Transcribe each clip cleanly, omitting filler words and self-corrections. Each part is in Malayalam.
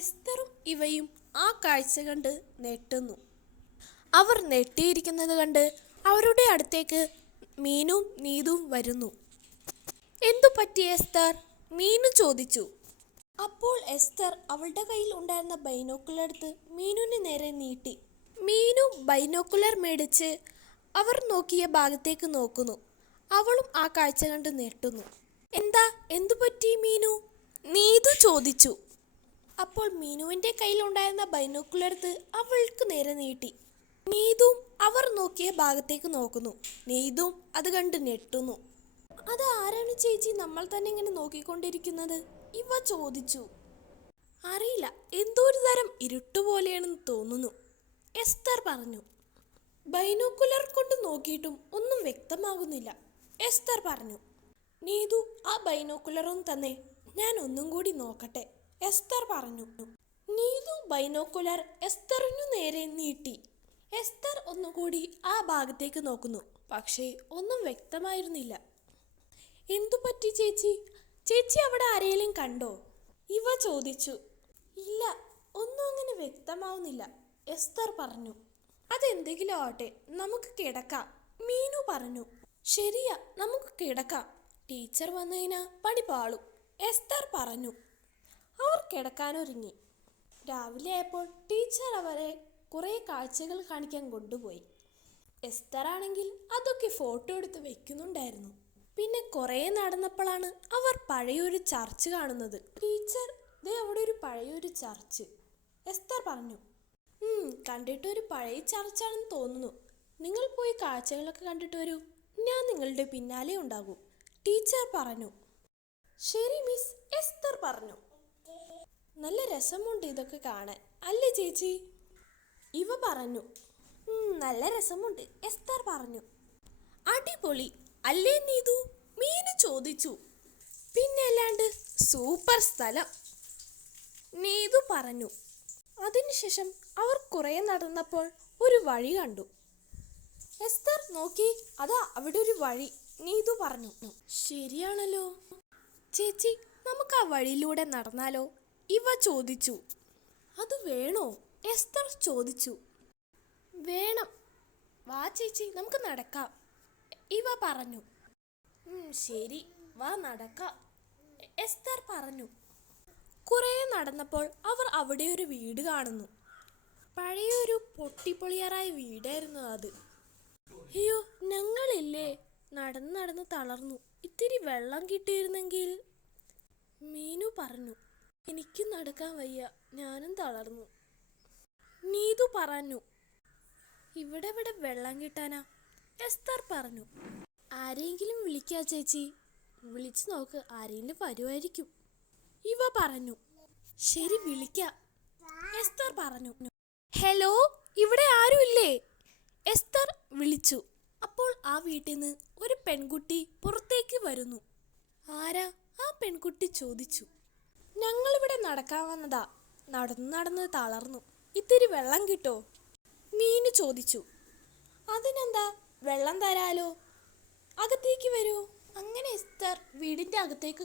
എസ്തറും ഇവയും ആ കാഴ്ച കണ്ട് നെട്ടുന്നു. അവർ നെട്ടിയിരിക്കുന്നത് കണ്ട് അവരുടെ അടുത്തേക്ക് മീനും നീതും വരുന്നു. എന്തു പറ്റി എസ്തർ? മീനു ചോദിച്ചു. അപ്പോൾ എസ്തർ അവളുടെ കയ്യിൽ ഉണ്ടായിരുന്ന ബൈനോക്കുലർ എടുത്ത് മീനുവിന് നേരെ നീട്ടി. മീനു ബൈനോക്കുലർ മേടിച്ച് അവർ നോക്കിയ ഭാഗത്തേക്ക് നോക്കുന്നു. അവളും ആ കാഴ്ച കണ്ട് നെട്ടുന്നു. എന്താ, എന്തു പറ്റി മീനു? നീതു ചോദിച്ചു. അപ്പോൾ മീനുവിൻ്റെ കയ്യിലുണ്ടായിരുന്ന ബൈനോക്കുലർ എടുത്ത് അവൾക്ക് നേരെ നീട്ടി. നീതും അവർ നോക്കിയ ഭാഗത്തേക്ക് നോക്കുന്നു. നീതും അത് കണ്ട് ഞെട്ടുന്നു. അത് ആരാണ് ചേച്ചി നമ്മൾ തന്നെ ഇങ്ങനെ നോക്കിക്കൊണ്ടിരിക്കുന്നത്? ഇവ ചോദിച്ചു. അറിയില്ല, എന്തോ ഒരു തരം ഇരുട്ടുപോലെയാണെന്ന് തോന്നുന്നു, എസ്തർ പറഞ്ഞു. ബൈനോക്കുലർ കൊണ്ട് നോക്കിയിട്ടും ഒന്നും വ്യക്തമാകുന്നില്ല, എസ്തർ പറഞ്ഞു. നീതു ആ ബൈനോക്കുലറും തന്നെ, ഞാൻ ഒന്നും കൂടി നോക്കട്ടെ, എസ്തർ പറഞ്ഞു. നീതു ബൈനോക്കുലർ എസ്തറിനു നേരെ നീട്ടി. എസ്തർ ഒന്നുകൂടി ആ ഭാഗത്തേക്ക് നോക്കുന്നു. പക്ഷേ ഒന്നും വ്യക്തമായിരുന്നില്ല. എന്തു പറ്റി ചേച്ചി? ചേച്ചി അവിടെ ആരെയും കണ്ടോ? ഇവ ചോദിച്ചു. ഇല്ല, ഒന്നും അങ്ങനെ വ്യക്തമാവുന്നില്ല, എസ്തർ പറഞ്ഞു. അതെന്തെങ്കിലും ആവട്ടെ, നമുക്ക് കിടക്കാം, മീനു പറഞ്ഞു. ശരിയാ, നമുക്ക് കിടക്കാം, ടീച്ചർ വന്നതിനാ പണി പാളും, എസ്തർ പറഞ്ഞു. അവർ കിടക്കാനൊരുങ്ങി. രാവിലെ ആയപ്പോൾ ടീച്ചർ അവരെ കുറേ കാഴ്ചകൾ കാണിക്കാൻ കൊണ്ടുപോയി. എസ്തർ ആണെങ്കിൽ അതൊക്കെ ഫോട്ടോ എടുത്ത് വെക്കുന്നുണ്ടായിരുന്നു. പിന്നെ കുറേ നടന്നപ്പോഴാണ് അവർ പഴയൊരു ചർച്ച് കാണുന്നത്. ടീച്ചർ, ദേ അവിടെ ഒരു പഴയൊരു ചർച്ച്, എസ്തർ പറഞ്ഞു. കണ്ടിട്ടൊരു പഴയ ചർച്ചാണെന്ന് തോന്നുന്നു. നിങ്ങൾ പോയി കാഴ്ചകളൊക്കെ കണ്ടിട്ട് വരൂ, ഞാൻ നിങ്ങളുടെ പിന്നാലെ ഉണ്ടാകും, ടീച്ചർ പറഞ്ഞു. ശരി മിസ്, എസ്തർ പറഞ്ഞു. നല്ല രസമുണ്ട് ഇതൊക്കെ കാണാൻ, അല്ലേ ചേച്ചി? ഇവ പറഞ്ഞു. നല്ല രസമുണ്ട്, എസ്തർ പറഞ്ഞു. അടിപൊളി അല്ലേ നീതു? മീനു ചോദിച്ചു. പിന്നെ അല്ലാണ്ട് സൂപ്പർ സ്ഥലം, നീതു പറഞ്ഞു. അതിനുശേഷം അവർ കുറേ നടന്നപ്പോൾ ഒരു വഴി കണ്ടു. എസ്തർ നോക്കി, അതാ അവിടെ ഒരു വഴി, നീതു പറഞ്ഞു. ശരിയാണല്ലോ ചേച്ചി, നമുക്ക് ആ വഴിയിലൂടെ നടന്നാലോ? ഇവ ചോദിച്ചു. അത് വേണോ? എസ്തർ ചോദിച്ചു. വേണം, വാ ചേച്ചി, നമുക്ക് നടക്കാം, ഇവ പറഞ്ഞു. ശരി, വാ നടക്കാം, എസ്തർ പറഞ്ഞു. കുറേ നടന്നപ്പോൾ അവർ അവിടെ ഒരു വീട് കാണുന്നു. പഴയൊരു പൊട്ടിപ്പൊളിയാറായ വീടായിരുന്നു അത്. അയ്യോ, ഞങ്ങളില്ലേ, നടന്ന് നടന്ന് തളർന്നു, ഇത്തിരി വെള്ളം കിട്ടിയിരുന്നെങ്കിൽ, മീനു പറഞ്ഞു. എനിക്കും നടക്കാൻ വയ്യ, ഞാനും തളർന്നു, നീതു പറഞ്ഞു. ഇവിടെ വെള്ളം കിട്ടാനാ, എസ്തർ പറഞ്ഞു. ആരെങ്കിലും വിളിക്കാ ചേച്ചി, വിളിച്ചു നോക്ക്, ആരെങ്കിലും വരുമായിരിക്കും, ഇവ പറഞ്ഞു. ശരി, വിളിക്കാം, എസ്തർ പറഞ്ഞു. ഹലോ, ഇവിടെ ആരുമില്ലേ? എസ്തർ വിളിച്ചു. അപ്പോൾ ആ വീട്ടിൽ നിന്ന് ഒരു പെൺകുട്ടി പുറത്തേക്ക് വരുന്നു. ആരാ? ആ പെൺകുട്ടി ചോദിച്ചു. ഞങ്ങളിവിടെ നടക്കാൻ വന്നതാ, നടന്ന് നടന്ന് തളർന്നു, ഇത്തിരി വെള്ളം കിട്ടോ? മീനു ചോദിച്ചു. അതിനെന്താ, വെള്ളം തരാലോ, അകത്തേക്ക് വരൂ. അങ്ങനെ എസ്തർ വീടിൻ്റെ അകത്തേക്ക്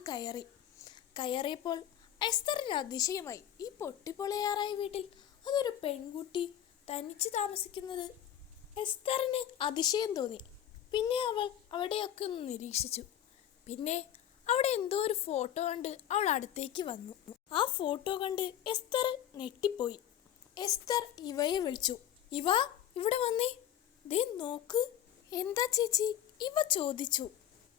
കയറിയപ്പോൾ എസ്തറിന് അതിശയമായി. ഈ പൊട്ടിപ്പൊളയാറായ വീട്ടിൽ അതൊരു പെൺകുട്ടി തനിച്ച് താമസിക്കുന്നത് എസ്തറിന് അതിശയം തോന്നി. പിന്നെ അവൾ അവിടെയൊക്കെ ഒന്ന് നിരീക്ഷിച്ചു. പിന്നെ അവിടെ എന്തോ ഒരു ഫോട്ടോ കണ്ട് അവൾ അടുത്തേക്ക് വന്നു. ആ ഫോട്ടോ കണ്ട് എസ്തർ ഞെട്ടിപ്പോയി. എസ്തർ ഇവയെ വിളിച്ചു. ഇവ, ഇവിടെ വന്നേ, ദേ നോക്ക്. എന്താ ചേച്ചി? ഇവ ചോദിച്ചു.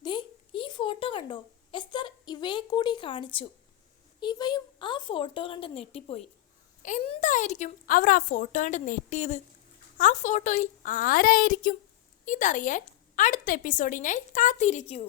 ദേ ഈ ഫോട്ടോ കണ്ടോ? എസ്തർ ഇവയെ കൂടി കാണിച്ചു. ഇവയും ആ ഫോട്ടോ കണ്ട് ഞെട്ടിപ്പോയി. എന്തായിരിക്കും അവർ ആ ഫോട്ടോ കണ്ട് ഞെട്ടിയത്? ആ ഫോട്ടോയിൽ ആരായിരിക്കും? ഇതറിയാൻ അടുത്ത എപ്പിസോഡിനായി കാത്തിരിക്കൂ.